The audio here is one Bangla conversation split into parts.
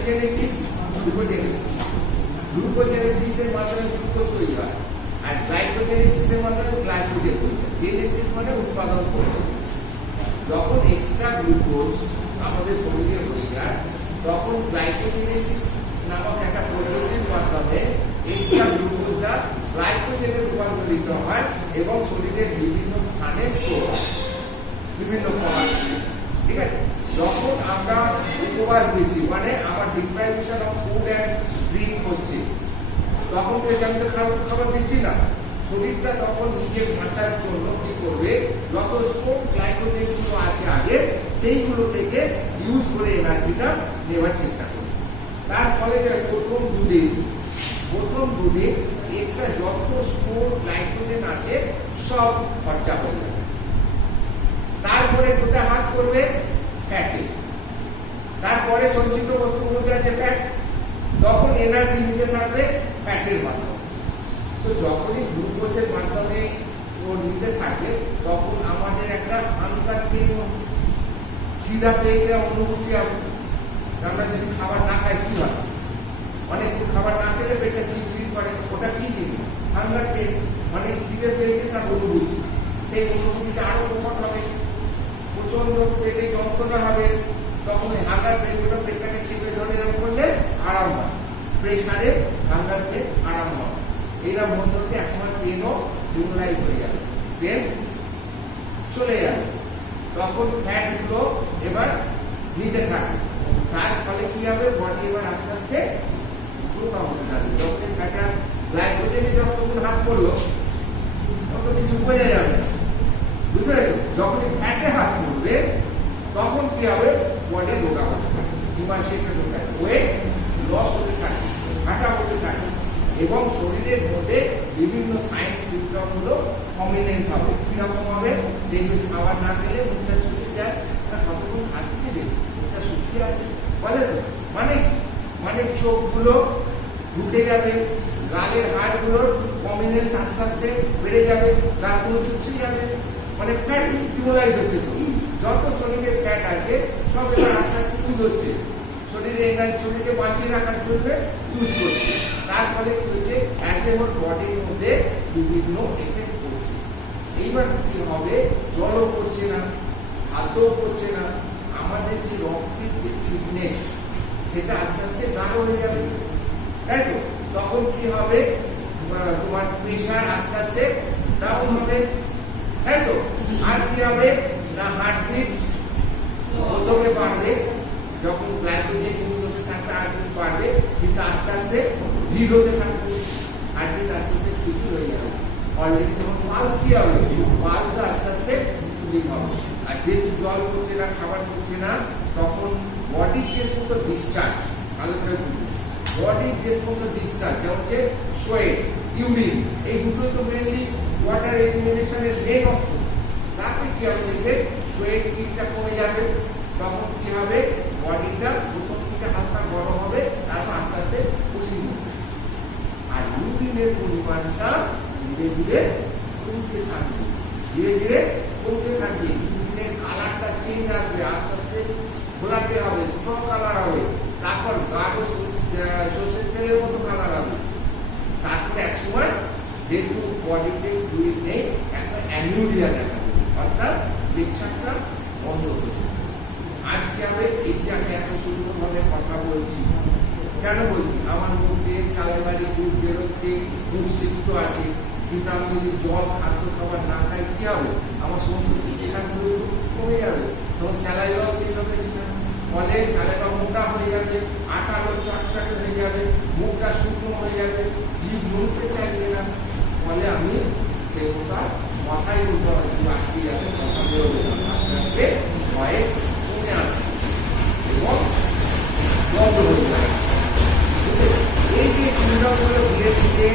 Glycogenesis, glucogenesis. গ্লুকোজেনেসিসের মাধ্যমে গ্লুকোজ তৈরি হয়, আর গ্লাইকোজেনেসিসের মাধ্যমে গ্লাইকোজেন তৈরি হয়। জেনেসিস মানে উৎপাদন করবে। যখন এক্সট্রা গ্লুকোজ আমাদের শরীরে হয়ে যায়, তখন গ্লাইকোজেনেসিস নামক একটা পদ্ধতির মাধ্যমে এক্সট্রা গ্লুকোজটা গ্লাইকোজেনে রূপান্তরিত হয় এবং শরীরের বিভিন্ন স্থানে স্টোর হয়, বিভিন্ন পদার্থে। ঠিক আছে? যখন আমরা উপবাস দিচ্ছি, মানে আমার deprivation of food and drink হচ্ছে, তখন তো আমি তো খাবার দিচ্ছি না, শরীরটা তখন নিজের বাঁচার জন্য কি করবে, যত স্টোর গ্লাইকোজেন গুলো আছে আগে, সেইগুলো থেকে ইউজ করে এনার্জিটা নেওয়ার চেষ্টা করবে। তার ফলে প্রথম দুধে এক্সট্রা যত স্টোর গ্লাইকোজেন আছে সব খরচা হয়ে যাবে। তারপরে কোথায় হাত করবে? ফ্যাটে। তারপরে সঞ্চিত বস্তুর মধ্যে আছে ফ্যাট, তখন এনার্জি নিতে থাকবে ফ্যাটের মাধ্যমে। তো যখনই গ্লুকোজের মাধ্যমে ও নিতে থাকে, তখন আমাদের একটা খিদা পেয়েছে অনুভূতি হবে। আমরা যদি খাবার না খাই কি হয়? অনেক খাবার না খেলে পেটে চিড়চিড় করে, ওটা কি জিনিস? হাঙ্গার পেন, মানে খিদে পেয়েছে তার অনুভূতি। সেই অনুভূতিটা আরো প্রকট হবে, প্রচন্ড পেটে যন্ত্রণা হবে, তখন হাঙ্গার পেন ওটা পেটটাকে চেপে ধরে করলে আরাম হয়, প্রেসারে হাঙ্গার পেন আরাম হয়। এরা মধ্যে হতে একসময় পেনও নিউরালাইজ হয়ে যাবে, পেন চলে যাবে, তখন ফ্যাট গুলো এবার নিতে থাকে। তার ফলে কি হবে? বডি এবার আস্তে আস্তে গ্রোথ হতে থাকবে। যখন ফ্যাটা গ্লাইকোজেনে যখন হাত করলো, তখন কিছু বোঝা যাবে না, বুঝতে পেরেছো? যখন ফ্যাটে হাত করবে, তখন কি হবে? বডি রোগা হতে থাকে, হিমাশয়টা হতে থাকে, ওয়েট লস হতে থাকে, হাঁটা হতে থাকে, এবং শরীরের মধ্যে বিভিন্ন সাইন সিমটম গুলো প্রমিনেন্ট হবে। কিরকম হবে? দেখবে খাবার না খেলে মুখটা চুষে যায়, কতক্ষণ হাসি দেবে, মুখটা শুকিয়ে আছে, বলে তো মানে চোখগুলো ঢুকে যাবে, গালের হাড় গুলোর প্রমিনেন্স আস্তে আস্তে বেড়ে যাবে, গালগুলো চুষে যাবে, মানে ফ্যাট ইউটিলাইজ হচ্ছে। তো যত শরীরে ফ্যাট আছে সব এবার আস্তে আস্তে ইউজ হচ্ছে, শরীরে এনার্জি, শরীরকে বাঁচিয়ে রাখার জন্য ইউজ করছে। তার ফলে কি হচ্ছে? একদম বডির মধ্যে বিভিন্ন এফেক্ট করছে। এইবার কি হবে? জলও পড়ছে না, খাদ্যও পড়ছে না, আমাদের যে রক্তের যে ফিটনেস সেটা আস্তে আস্তে গাঢ় হয়ে যাবে, তাই তো? তখন কি হবে? তোমার প্রেশার আস্তে আস্তে ডাউন হবে, তাই তো? আর কি হবে না, হার্টবিট প্রথমে বাড়বে, যখন গ্লাইকোজেন ইউজ হতে থাকবে হার্টবিট বাড়বে, কিন্তু আস্তে আস্তে জিরোতে থাকবে, হার্টবিট আস্তে আস্তে ফিফটি হয়ে যাবে। অলরেডি যখন পালস কি হবে? পালস আস্তে আস্তে ফুলিং হবে। আর যেহেতু জল পড়ছে না, খাবার পড়ছে না, তখন বডির যে সমস্ত ডিসচার্জ, ভালো করে বুঝুন, বডির যে সমস্ত ডিসচার্জ, যেমন হচ্ছে সোয়েট, ইউরিন, এই দুটো তো মেনলি ওয়াটার এলিমিনেশনের মেন অস্ত্র। তাতে কি হবে? দেখবে সোয়েট কিটটা কমে যাবে, তখন কি হবে? বডিটা প্রথম থেকে হালকা গরম হবে, তারপর আস্তে আস্তে কুলিং হবে। আর ইউরিনের পরিমাণটা ধীরে ধীরে কমতে থাকবে, ধীরে ধীরে কমতে থাকবে। ইউরিনের কালারটা চেঞ্জ আসবে, আস্তে আস্তে গোলাপি হবে, স্ট্রং কালার হবে, তারপর গাঢ় সর্ষের তেলের মতো কালার হবে। তারপরে এক সময় যেহেতু বডিতে ফ্লুইড নেই, একটা অ্যানিউরিয়া দেখা যাবে, অর্থাৎ পেচ্ছাপটা বন্ধ হচ্ছে। আর কি হবে? এই যে আমি এত সুন্দরভাবে কথা বলছি, কেন বলছি? আমার মুখ দিয়ে সালেবাড়ি দুধ বেরোচ্ছে, মুখ সিদ্ধ আছে, কিন্তু আমি যদি জল, খাদ্য খাবার না খাই কি হবে? আমার সমস্ত সিচুয়েশনগুলো কমে যাবে, তখন স্যালাইভাও সেইভাবে ফলে স্যালাইভা মোটা হয়ে যাবে, আটালো চটচটে হয়ে যাবে, মুখটা শুকনো হয়ে যাবে, জিভ মুখতে চাইবে না। ফলে আমি দেবতা মাথায় বলতে হয় যে আটকে যাবে, কথা বেরোবে না, আস্তে আস্তে ভয়েস কমে আসবে এবং বন্ধ হয়ে যাবে। এই যে সিন্ড্রোমগুলো ধীরে ধীরে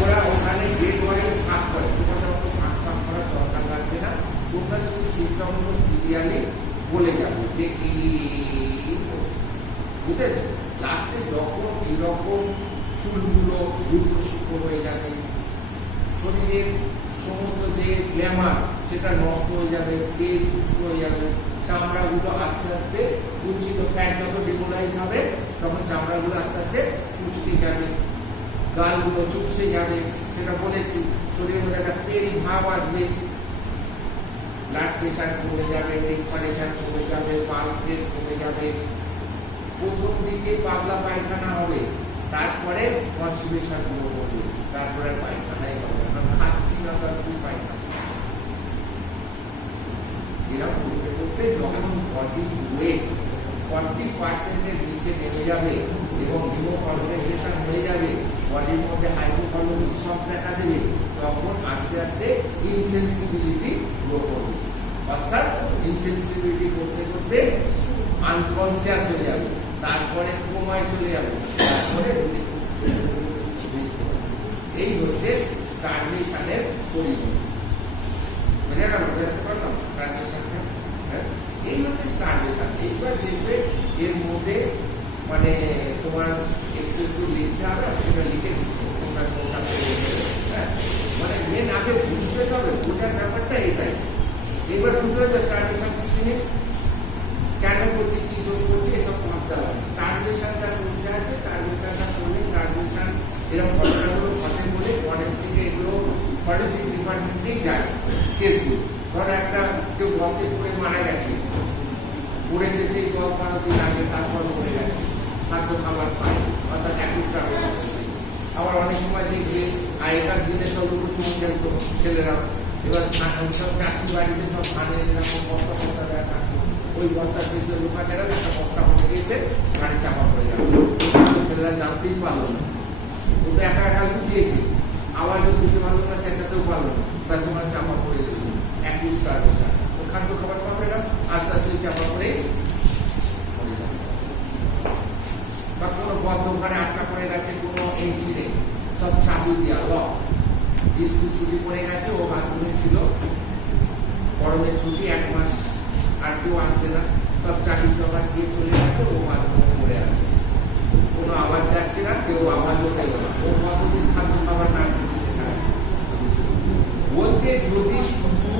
ওরা ওখানে গ্রেড ওয়াইজ ভাগ করে, তোমাদের অত ভাগ করার দরকার লাগবে না, তোমরা শুধু সিন্ড্রোমগুলো সিরিয়ালি বলে যাবে যে বুঝতে। লাস্টে যখন এরকম চুলগুলো দ্রুত শুকনো হয়ে যাবে, শরীরের সমস্ত যে গ্ল্যামার সেটা নষ্ট হয়ে যাবে, তেল শুষ্ক হয়ে যাবে, চামড়াগুলো আস্তে আস্তে কুঞ্চিত, ফ্যাট যত ডিমোলাইজ হবে তখন চামড়াগুলো আস্তে আস্তে কুঁচকে যাবে, গালগুলো চুপসে যাবে, সেটা বলেছি। শরীরের মধ্যে একটা তেল ভাব আসবে, ব্লাড প্রেশার কমে যাবে, টেম্পারেচার কমে যাবে, পালস রেট কমে যাবে। প্রথম দিকে পাতলা পায়খানা হবে, তারপরে কনস্টিপেশন গুলো হবে, তারপরে পায়খানাই হবে। আমরা খাচ্ছি না তার কি পায়খানা। এরা করতে করতে যখন বডি ওয়েট 40% এর নিচে নেমে যাবে এবং হিমো কনসেন্ট্রেশন হয়ে যাবে, বডির মধ্যে হাইপোক্যালোরিক শক দেখা দেবে, তখন আস্তে আস্তে ইনসেন্সিবিলিটি গ্রো করবে। অর্থাৎ ইনসেন্সিবিলিটি করতে করতে আনকনসিয়াস হয়ে যাবে, তারপরে কোমায় চলে যাবে, তারপরে এই হচ্ছে স্টারভেশনের পরিণতি। বোঝা গেল? বুঝতে পারলাম স্টারভেশনটা? এই হচ্ছে স্টারভেশন। এইবার দেখবে এর মধ্যে মানে তোমার একটু একটু লিখতে হবে, সেটা লিখে দিচ্ছে তোমরা কোনটা হ্যাঁ, মানে মেন আগে বুঝতে হবে, বোঝার ব্যাপারটা এটাই। এবার বুঝতে হবে স্টারভেশন কি জিনিস, কেন করছি, কি জন্য করছি, এসব ভাবতে হবে। স্টারভেশনটা করতে আছে, স্টারভেশনটা করলে স্টারভেশন এরকম ঘটনাগুলো ঘটে বলে ফরেন্সিকে এগুলো ফরেন্সিক ডিপার্টমেন্টেই যায় কেসগুলো। ধরো একটা কেউ গল্পে করে মারা গেছে, পড়েছে সেই 10-12 দিন আগে, তারপর মরে গেছে, খাদ্য খাবার পায়, অর্থাৎ একটু আবার অনেক সময় দেখবে আগেকার দিনে সব উপর চুন খেলতো ছেলেরা, এবার সব চাষি বাড়িতে সব ধানের এরকম বস্তা দেয় থাকতো, ওই বস্তা থেকে লোকা গেলে একটা বস্তা হয়ে গেছে, গাড়ি চাপা পড়ে যাবে, ছেলেরা জানতেই পারলো না, কিন্তু একা একা লুকিয়েছে, আওয়াজও দিতে পারলো না, চেঁচাতেও পারলো না, তার সময় চাপা পড়ে দিল। একটু স্টারভেশন, ও খাদ্য খাবার পাবে না, আস্তে আস্তে চাপা পড়ে পড়ে যাবে। বা কোনো বদ্ধ ঘরে আটকা পড়ে গেছে, কোনো এন্ট্রি নেই, সব চাবি দেওয়া লক, স্কুল ছুটি পড়ে গেছে, ও বাথরুমে ছিল, গরমের ছুটি 1 মাস, আর কেউ আসবে না, সব চাবি জমা দিয়ে চলে গেছে, ও বাথরুমে পড়ে আছে, কোনো আওয়াজ যাচ্ছে না, কেউ আওয়াজও পেল না, ও কতদিন খাদ্য খাবার না বলছে। যদি শুধু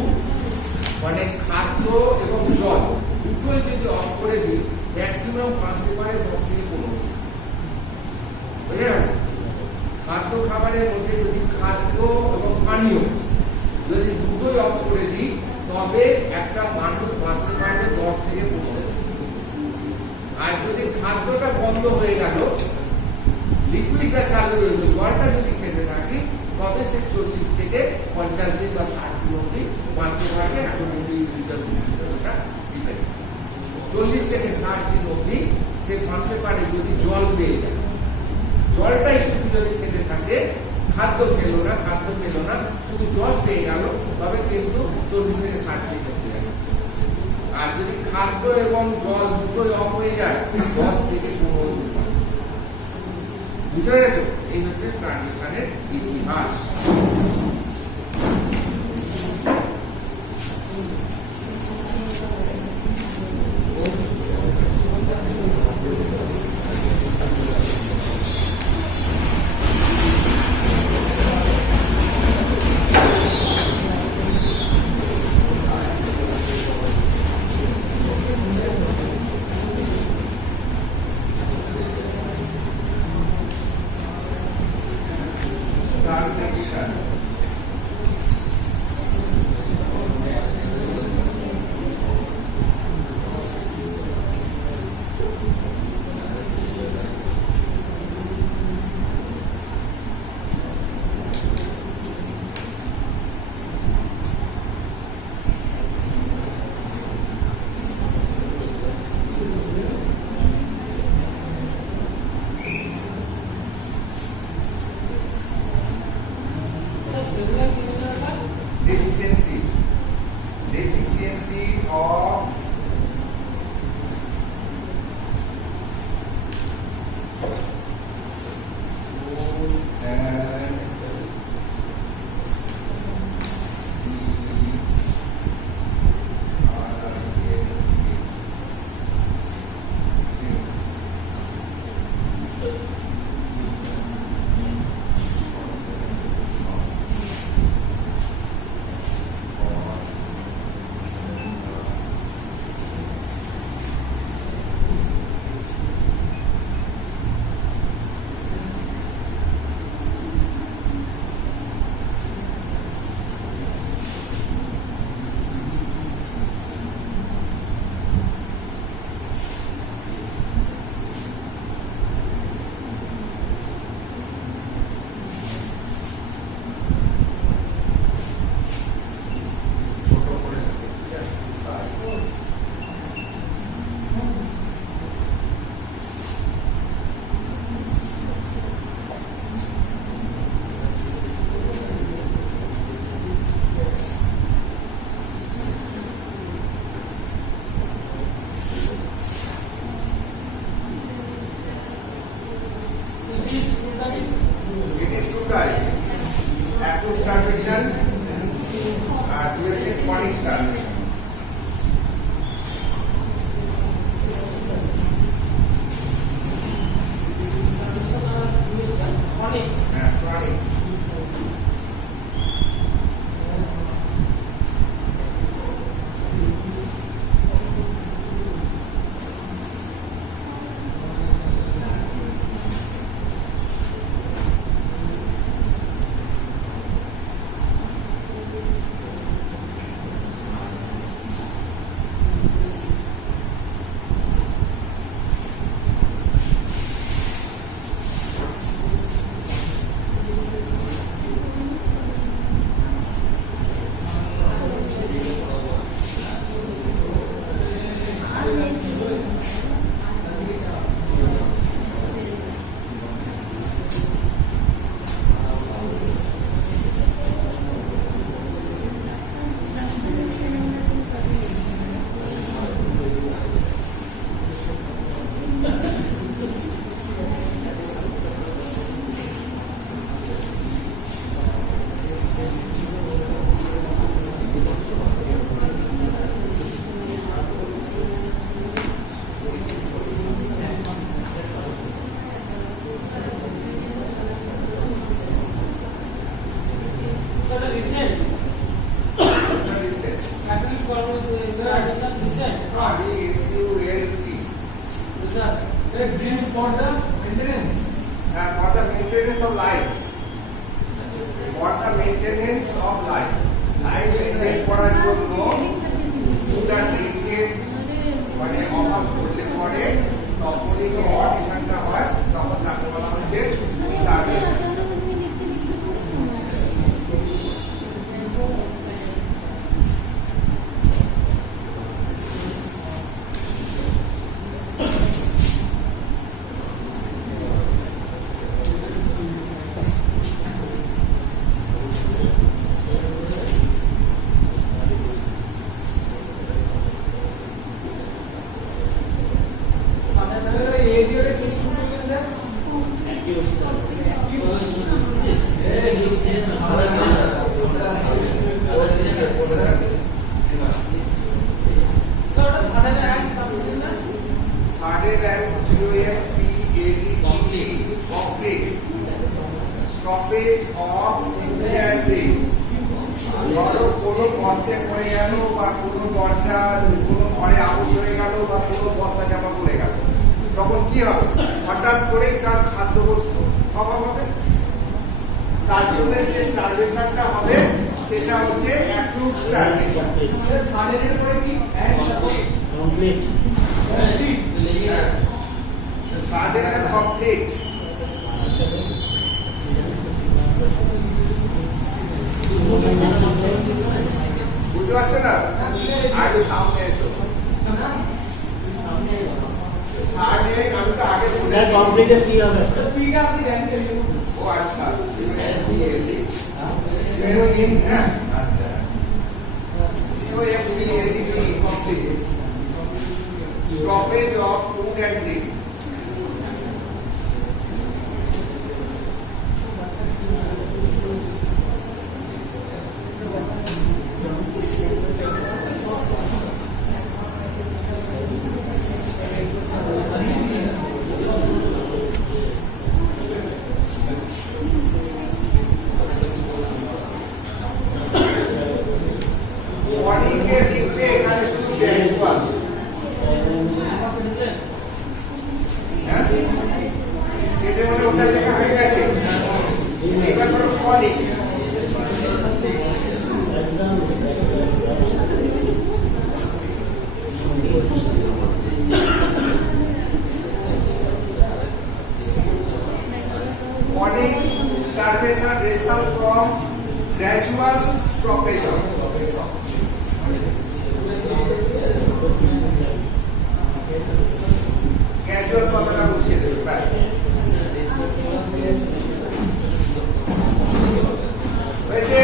মানে খাদ্য এবং জল দুটোই যদি অফ করে দিই, ম্যাক্সিমাম 5 থেকে 10 থেকে 15, বুঝে গেল? খাদ্য খাবারের মধ্যে যদি খাদ্য এবং পানীয় যদি দুটোই অফ করে দিই, তবে একটা মানুষ বাঁচতে পারবে 10 থেকে 15। আর যদি খাদ্যটা বন্ধ হয়ে গেল, লিকুইডটা চালু রইল, জলটা যদি খেতে থাকি, তবে সে 40 থেকে 50 দিন বা 60 দিন অব্দি বাঁচতে পারবে। এখন কিন্তু ওটা 40 থেকে 60 দিন অব্দি সে বাঁচতে পারে যদি জল পেয়ে যায়। জলটাই শুধু যদি খেতে থাকে, খাদ্য পেল না, শুধু জল পেয়ে গেল, তবে কিন্তু 40 থেকে 60 দিন অব্দি যাবে। আর যদি খাদ্য এবং জল দুটোই অফ হয়ে যায়, 10 থেকে 15 দিন। বুঝতে পেরেছ? এই হচ্ছে স্টারভেশনের ইতিহাস। Deficiency of food and chronic starvation. Chronic. For the maintenance. For the maintenance of life. For the maintenance of life. Life maintain করার জন্য দুটা লিঙ্কের মানে অভাব করলে পরে তখনই কন্ডিশনটা হয়, তখন তাকে বলা হচ্ছে স্টারভেশন। Stoppage of trains. ধরো কোনো পথে পড়ে গেল বা কোনো দরজা কোনো ঘরে আগুন হয়ে গেল বা কোনো বস্তা চাপা পড়ে গেল, তখন কি হবে? হঠাৎ করে তার খাদ্যবস্তু অভাব হবে। তার জন্য যে স্টারভেশনটা হবে সেটা হচ্ছে অ্যাকিউট স্টারভেশন। সাডেনের পরে কি কমপ্লিট সাডেন এন্ড কমপ্লিট। বুঝতে পারছো না? আর একটু সামনে এসো। সাডেন আলুটা আগে বলে কমপ্লিটে কি হবে? পিটা আপনি র্যাঙ্ক করে দিন। ও আচ্ছা, সিওএম হ্যাঁ আচ্ছা, COM complete. Stoppage of food and drink. বডিকে লিখবে এখানে শুধু গ্র্যাজুয়াল। হ্যাঁ এটা মানে ওটা লেখা হয়ে গেছে। এবার ধরো body body starvation result from gradual stoppage of gradual কথাটা বসিয়ে দেবে ব্যাস হয়েছে।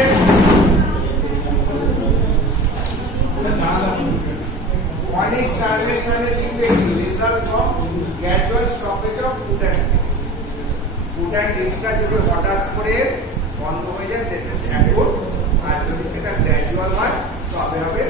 chronic starvation is result from gradual stoppage of food and drink. Food and ড্রিঙ্কসটা যদি হঠাৎ করে বন্ধ হয়ে যায় দ্যাট ইজ অ্যাকিউট, আর যদি সেটা গ্র্যাজুয়াল হয় তবে হবে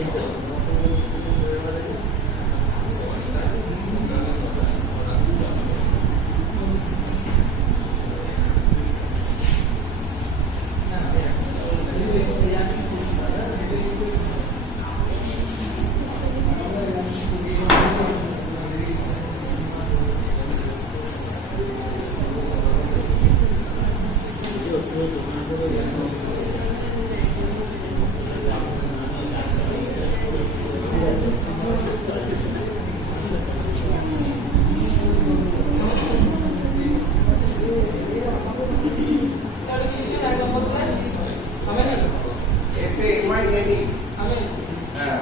এতে এমআই নেই হ্যাঁ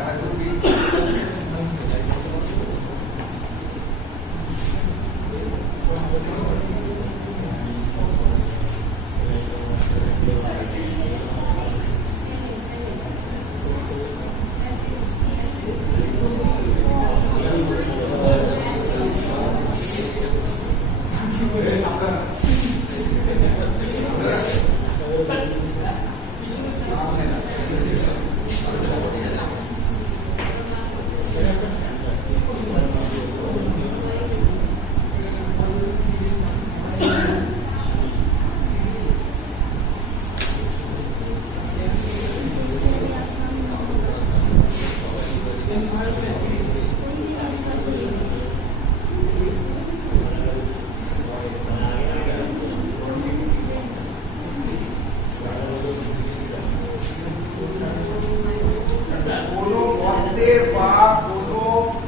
কোনো গর্তে বা কোনো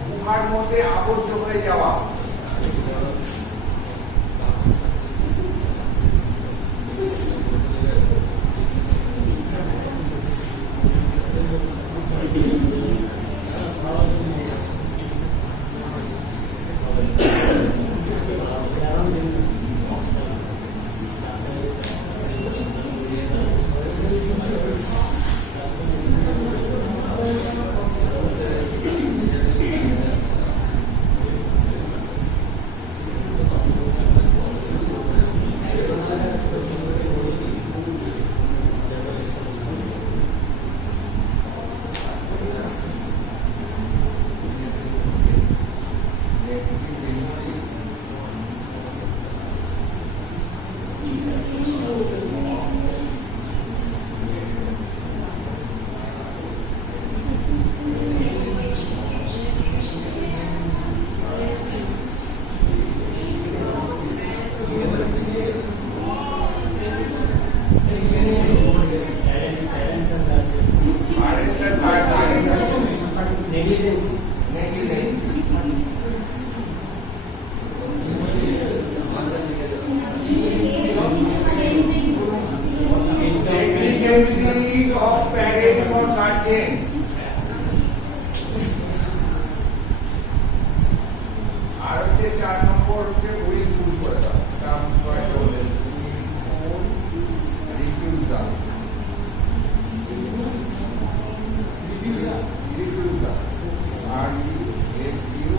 গুহার মধ্যে আবদ্ধ হয়ে যাওয়া Negligency of parents or guardians. আর হচ্ছে 4 নম্বর হচ্ছে উইলফুল করে দাও কাম করে বলেন রিফিউজাল আর এর জিরো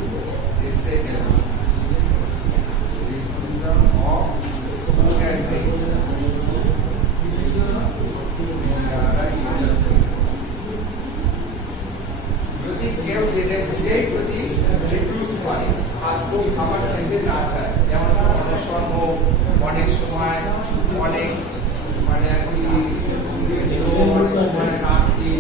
এসে গেল রিফিউজাল অফ যদি কেউ জেনে বুঝেই যদি রিফিউজ করে খাদ্য খাবার খেতে না চায় যেমন অনশন হোক অনেক সময় অনেক মানে আর কি অনেক সময় কাঁপতি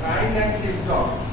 sign and symptoms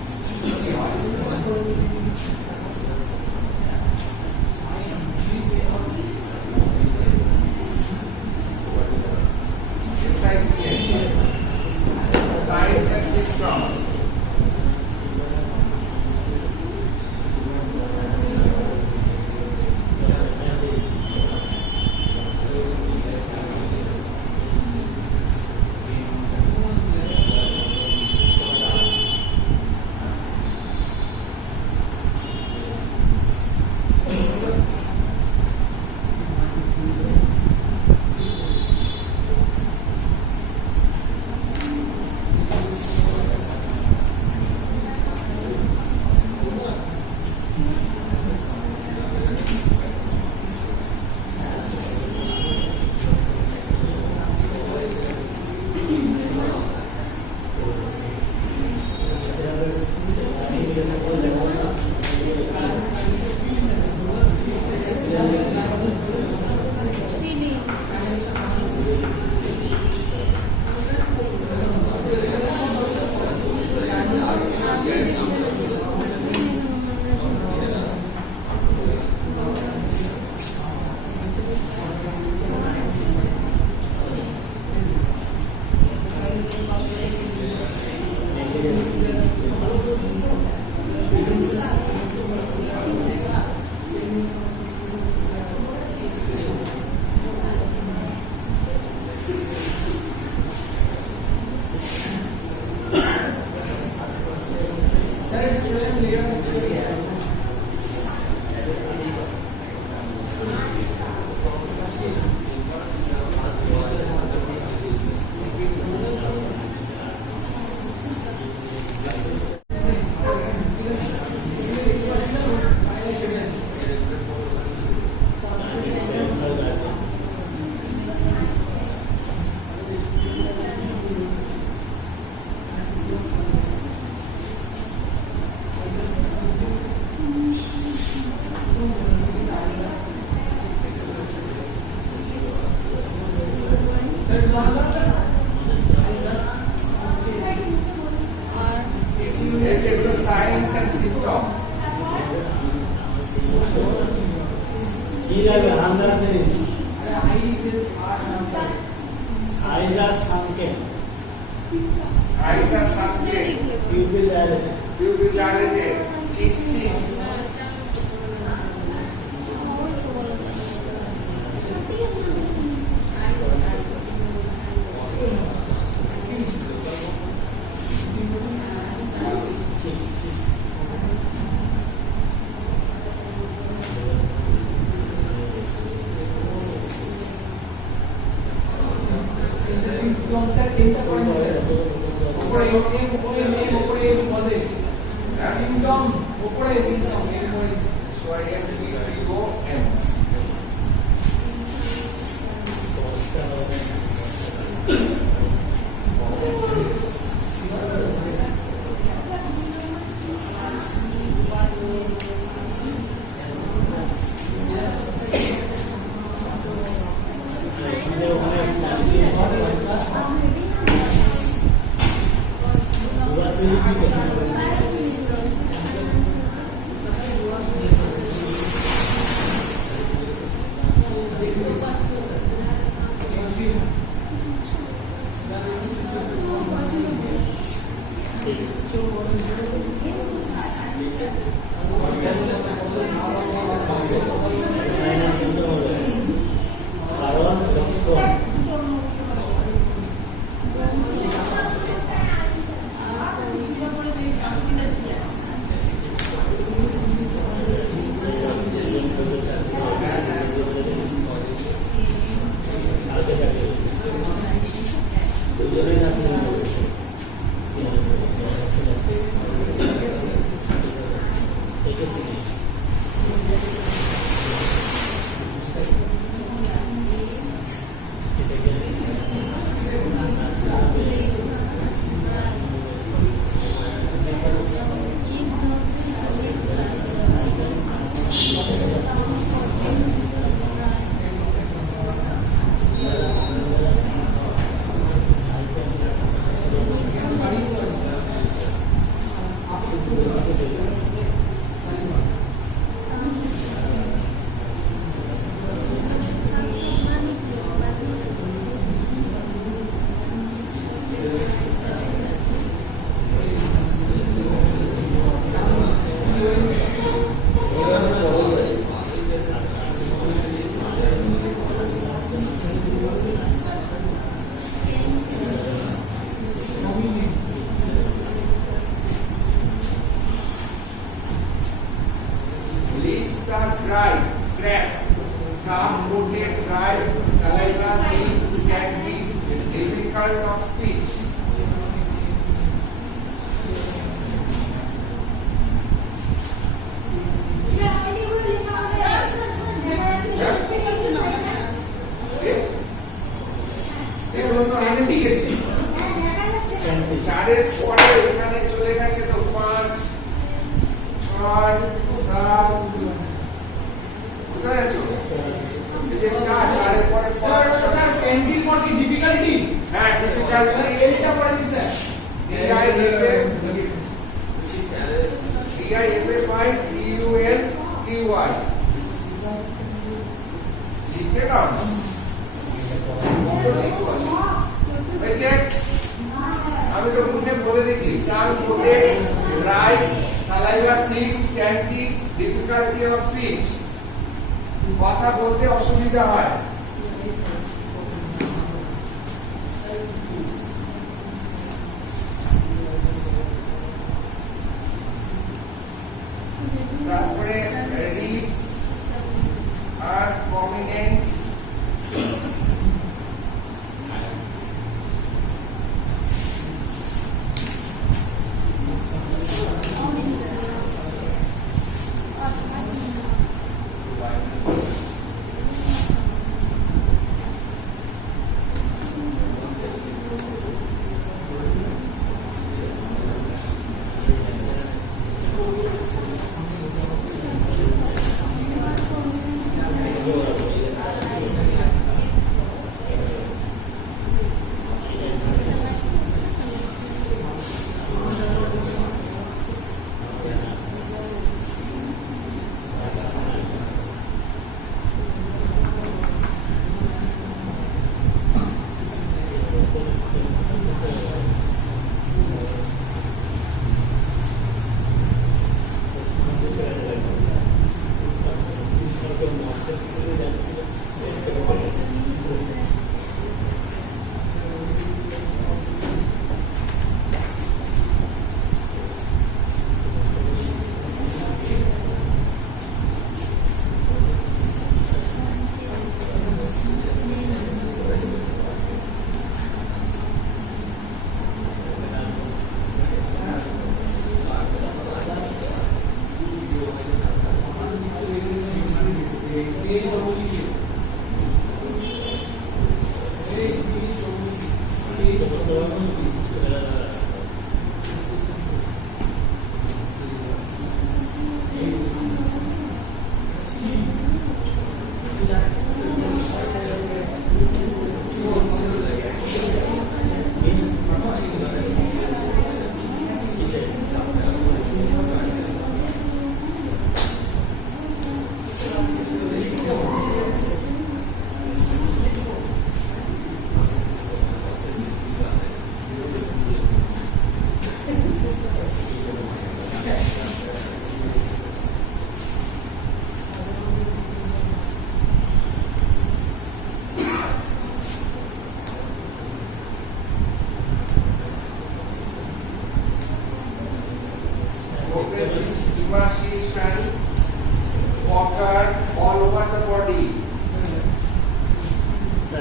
এগুলো signs and symptom. Eyes are sunken. Eyes are sunken. Pupil dilated. Pupil dilated. Cheek sick. So I have to go and lips are dry, cracked, tongue coated, dry, saliva thin, scanty, difficult of speech. এগুলো তো আমি লিখেছি। চারের পরে এখানে চলে গেছে তো 5, 6, 7, কোথায় আছো? এই যে চারের পরে 5, ডিফিকাল্টি হ্যাঁ difficulty, এইটা পড়ে দিছে DIFFI লিখে নাও। হয়েছে? আমি তো মুখে বলে দিচ্ছি, tongue coated, dry, saliva thick, scanty, difficulty of speech, কথা বলতে অসুবিধা হয়। তারপরে লিপস আর প্রমিনেন্ট,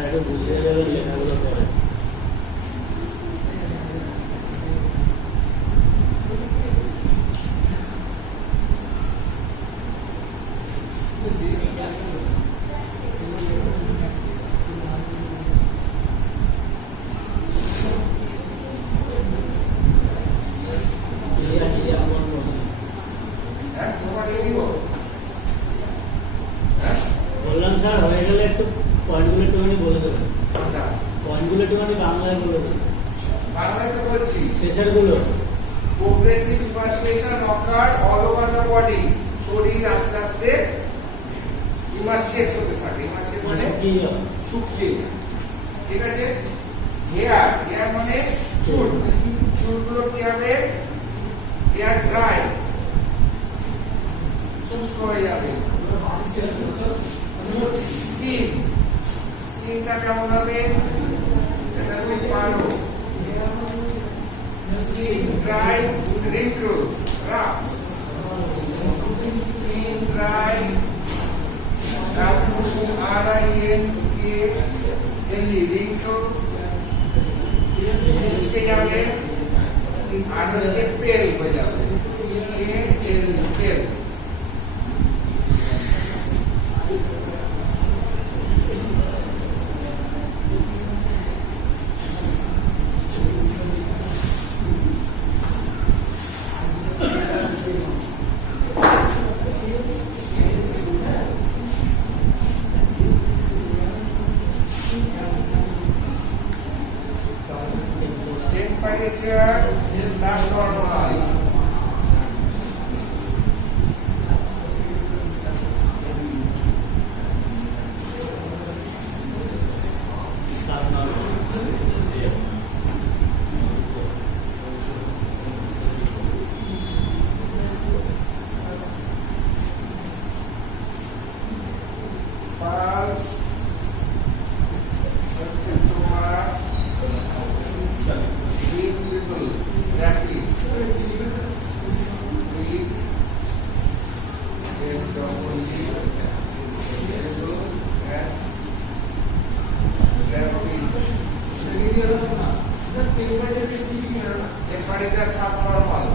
স্যার একটু বুঝিয়ে দেবেন লেখাগুলো পড়ে। হ্যাঁ তোমার লিখব হ্যাঁ বললাম স্যার হয়ে গেলে একটু পয়েন্টগুলো একটুখানি বলে দেবেন। কোনটা পয়েন্টগুলো একটুখানি বাংলায় বলে দেবেন, বাংলায় তো বলছি শেষেরগুলো। Progressive emaciation occur all over the body, শরীর আস্তে আস্তে ইমার্সিয়েট হতে থাকে। ইমার্সিয়েট মানে কি শুকিয়ে যায়। ঠিক আছে, হেয়ার হেয়ার মানে চুল, চুলগুলো কি হবে? হেয়ার ড্রাই, শুষ্ক হয়ে যাবে। স্কিন, স্কিনটা কেমন হবে? এটা তুমি পারো। Skin dry, wrinkle, rough. Skin dry, R-I-N-K-L-E, wrinkle. মুচকে যাবে আর হচ্ছে পেল হয়ে যাবে। পেল temperature is not normal. Pulse, হচ্ছে তোমার invisible, rapid, quick, temperature subnormal,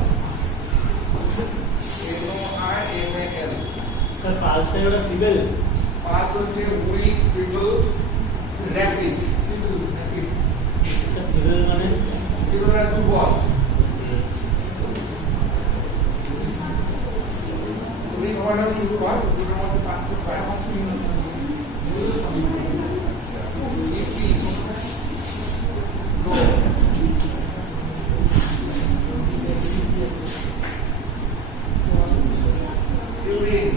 NORMAL. Sir পালসটা ওটা ফিবেল। পাঁচ হচ্ছে উইক, ফিবল, র্যাপিড। ফিবেল মানে এগুলো দুর্বল। উইক হওয়াটা দুর্বল, দুটোর মধ্যে পার্থক্য আছে। ইপি, লো, urine,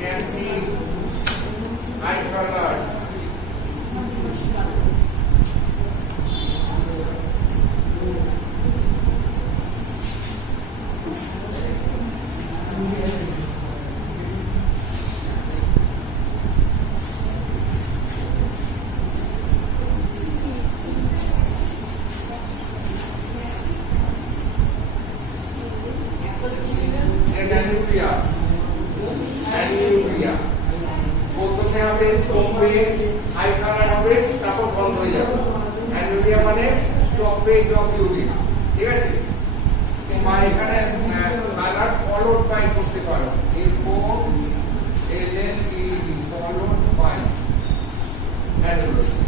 candy, eye color, anemia, anemia. প্রথমে হবে স্টপেজ, হাই কালার হবে, তারপর বন্ধ হয়ে যাবে। অ্যানিমিয়া মানে স্টপেজ অফ ইউরিন। ঠিক আছে, বা এখানে কালার ফলোড বাই করতে পারো, FOLLOED, ফলোড বাই অ্যানিমিয়া।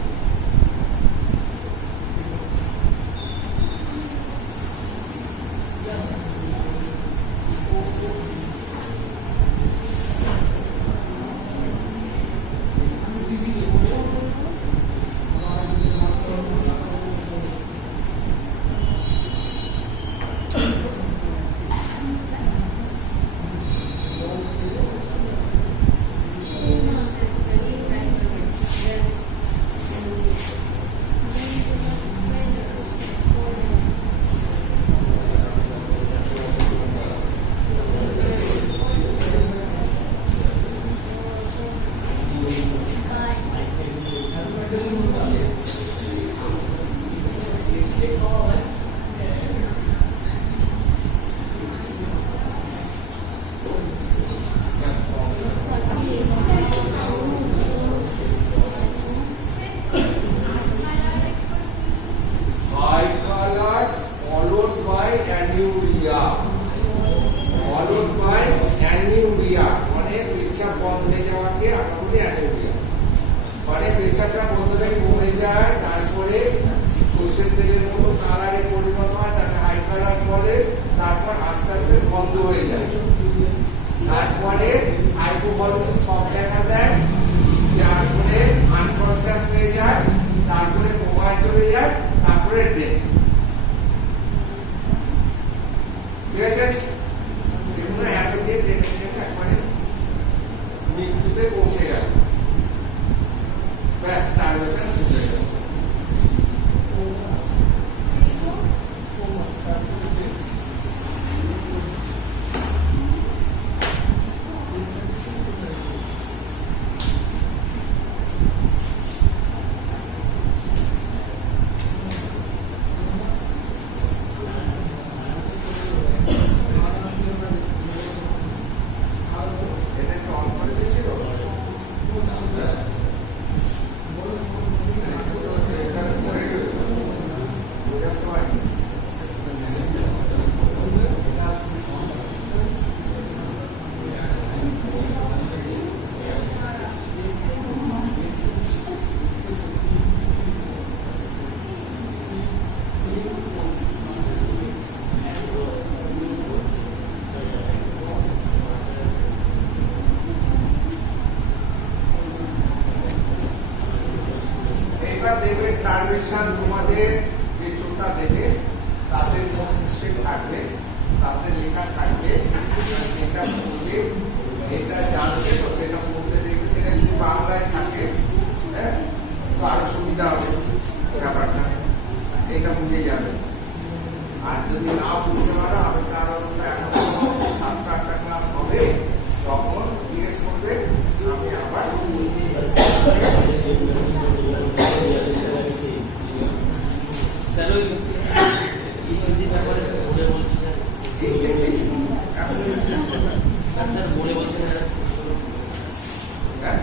যায়, তারপরে সর্ষের তেলের মতো কালারে পরিণত হয়, তাকে হাই কালার বলে, তারপর আস্তে আস্তে বন্ধ হয়ে যায়। তারপরে হাইপোভলিউমিক শক দেখা দেয়, তারপরে আনকনসিয়াস হয়ে যায়, তারপরে কোমায় চলে যায়, তারপরে ডেথ। ঠিক আছে, এগুলো এত দিয়ে টেনশন একবারে মৃত্যুতে পৌঁছে গেল, ব্যাস স্টারভেশন শেষ হয়ে গেল। এটা কি অন করে দিয়েছিল? এটা পড়ে গেল, বোঝাতে পারি। এইবার দেখবে স্টারভেশন তোমাদের যে চোখটা দেবে তাতে মস্তিষ্কে থাকবে, তাতে লেখা থাকবে, সেটা পড়বে, এটা জানবে তো সেটা পড়তে দেখবে, সেটা যদি বাংলায় থাকে হ্যাঁ তো আরো সুবিধা হবে ব্যাপারটা, এটা বুঝে যাবে। আর যদি না বুঝতে পারো, আমি কারণ এখন 7-8টা ক্লাস হবে, তখন জিজ্ঞেস করবে, আমি আবার স্যার ওই ইসিজি ব্যাপারে বলে বলছিলেন, স্যার বলে বলছিলেন হ্যাঁ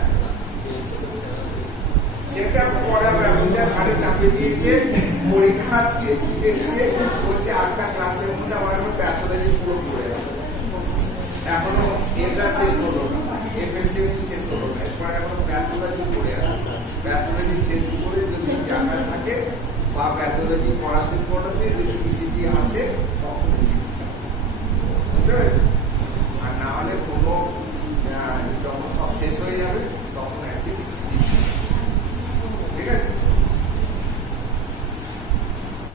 সেটা পরে আমরা ঘাড়ে চাপিয়ে দিয়েছে, পরীক্ষা শিখেছে, বলছে 8টা ক্লাসের মধ্যে আমার এখন প্যাথোলজি পুরো পড়ে গেছে, এখনো এটা শেষ হলো না, এফএসএমই শেষ হলো না, এরপর এখন প্যাথোলজি পড়ে আছে। প্যাথোলজি শেষ করে যদি জানা থাকে বা প্যাথোলজি পড়াতে পড়াতে যদি ইসিজি আসে